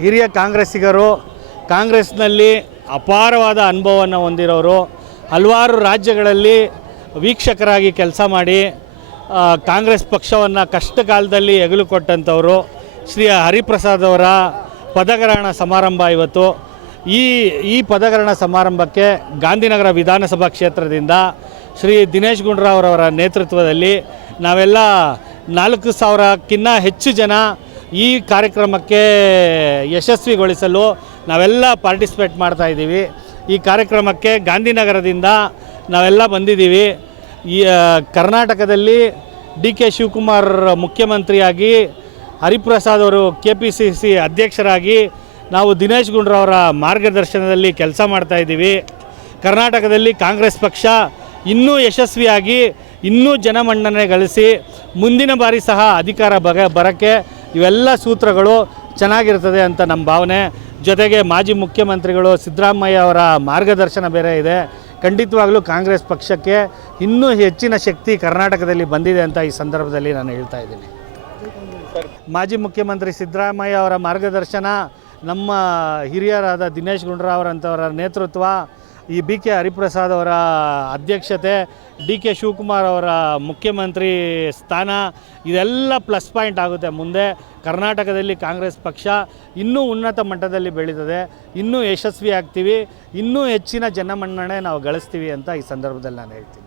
ಹಿರಿಯ ಕಾಂಗ್ರೆಸ್ಸಿಗರು, ಕಾಂಗ್ರೆಸ್ನಲ್ಲಿ ಅಪಾರವಾದ ಅನುಭವವನ್ನು ಹೊಂದಿರೋರು, ಹಲವಾರು ರಾಜ್ಯಗಳಲ್ಲಿ ವೀಕ್ಷಕರಾಗಿ ಕೆಲಸ ಮಾಡಿ ಕಾಂಗ್ರೆಸ್ ಪಕ್ಷವನ್ನು ಕಷ್ಟ ಕಾಲದಲ್ಲಿ ಹೆಗಲು ಕೊಟ್ಟಂಥವರು ಶ್ರೀ ಹರಿಪ್ರಸಾದ್ ಅವರ ಪದಗ್ರಹಣ ಸಮಾರಂಭ ಇವತ್ತು. ಈ ಪದಗ್ರಹಣ ಸಮಾರಂಭಕ್ಕೆ ಗಾಂಧಿನಗರ ವಿಧಾನಸಭಾ ಕ್ಷೇತ್ರದಿಂದ ಶ್ರೀ ದಿನೇಶ್ ಗುಂಡೂರಾವ್ ಅವರ ನೇತೃತ್ವದಲ್ಲಿ ನಾವೆಲ್ಲ 4,000ಕ್ಕಿಂತ ಹೆಚ್ಚು ಜನ ಈ ಕಾರ್ಯಕ್ರಮಕ್ಕೆ ಯಶಸ್ವಿಗೊಳಿಸಲು ನಾವೆಲ್ಲ ಪಾರ್ಟಿಸಿಪೇಟ್ ಮಾಡ್ತಾಯಿದ್ದೀವಿ. ಈ ಕಾರ್ಯಕ್ರಮಕ್ಕೆ ಗಾಂಧಿನಗರದಿಂದ ನಾವೆಲ್ಲ ಬಂದಿದ್ದೀವಿ. ಈ ಕರ್ನಾಟಕದಲ್ಲಿ DK ಶಿವಕುಮಾರ್ ಮುಖ್ಯಮಂತ್ರಿಯಾಗಿ, ಹರಿಪ್ರಸಾದ್ ಅವರು KPCC ಅಧ್ಯಕ್ಷರಾಗಿ ನಾವು ದಿನೇಶ್ ಗುಂಡೂರಾವ್ ಅವರ ಮಾರ್ಗದರ್ಶನದಲ್ಲಿ ಕೆಲಸ ಮಾಡ್ತಾಯಿದ್ದೀವಿ. ಕರ್ನಾಟಕದಲ್ಲಿ ಕಾಂಗ್ರೆಸ್ ಪಕ್ಷ ಇನ್ನೂ ಯಶಸ್ವಿಯಾಗಿ ಇನ್ನೂ ಜನಮನ್ನಣೆ ಗಳಿಸಿ ಮುಂದಿನ ಬಾರಿ ಸಹ ಅಧಿಕಾರ ಬರೋಕ್ಕೆ ಇವೆಲ್ಲ ಸೂತ್ರಗಳು ಚೆನ್ನಾಗಿರ್ತದೆ ಅಂತ ನಮ್ಮ ಭಾವನೆ. ಜೊತೆಗೆ ಮಾಜಿ ಮುಖ್ಯಮಂತ್ರಿಗಳು ಸಿದ್ದರಾಮಯ್ಯ ಅವರ ಮಾರ್ಗದರ್ಶನ ಬೇರೆ ಇದೆ. ಖಂಡಿತವಾಗಲೂ ಕಾಂಗ್ರೆಸ್ ಪಕ್ಷಕ್ಕೆ ಇನ್ನೂ ಹೆಚ್ಚಿನ ಶಕ್ತಿ ಕರ್ನಾಟಕದಲ್ಲಿ ಬಂದಿದೆ ಅಂತ ಈ ಸಂದರ್ಭದಲ್ಲಿ ನಾನು ಹೇಳ್ತಾ ಇದ್ದೀನಿ. ಮಾಜಿ ಮುಖ್ಯಮಂತ್ರಿ ಸಿದ್ದರಾಮಯ್ಯ ಅವರ ಮಾರ್ಗದರ್ಶನ, ನಮ್ಮ ಹಿರಿಯರಾದ ದಿನೇಶ್ ಗುಂಡೂರಾವ್ ಅವರಂಥವರ ನೇತೃತ್ವ, ಈ BK ಹರಿಪ್ರಸಾದ್ ಅವರ ಅಧ್ಯಕ್ಷತೆ, DK ಶಿವಕುಮಾರ್ ಅವರ ಮುಖ್ಯಮಂತ್ರಿ ಸ್ಥಾನ, ಇದೆಲ್ಲ ಪ್ಲಸ್ ಪಾಯಿಂಟ್ ಆಗುತ್ತೆ. ಮುಂದೆ ಕರ್ನಾಟಕದಲ್ಲಿ ಕಾಂಗ್ರೆಸ್ ಪಕ್ಷ ಇನ್ನೂ ಉನ್ನತ ಮಟ್ಟದಲ್ಲಿ ಬೆಳೀತದೆ, ಇನ್ನೂ ಯಶಸ್ವಿ ಆಗ್ತೀವಿ, ಇನ್ನೂ ಹೆಚ್ಚಿನ ಜನಮನ್ನಣೆ ನಾವು ಗಳಿಸ್ತೀವಿ ಅಂತ ಈ ಸಂದರ್ಭದಲ್ಲಿ ನಾನು ಹೇಳ್ತೀನಿ.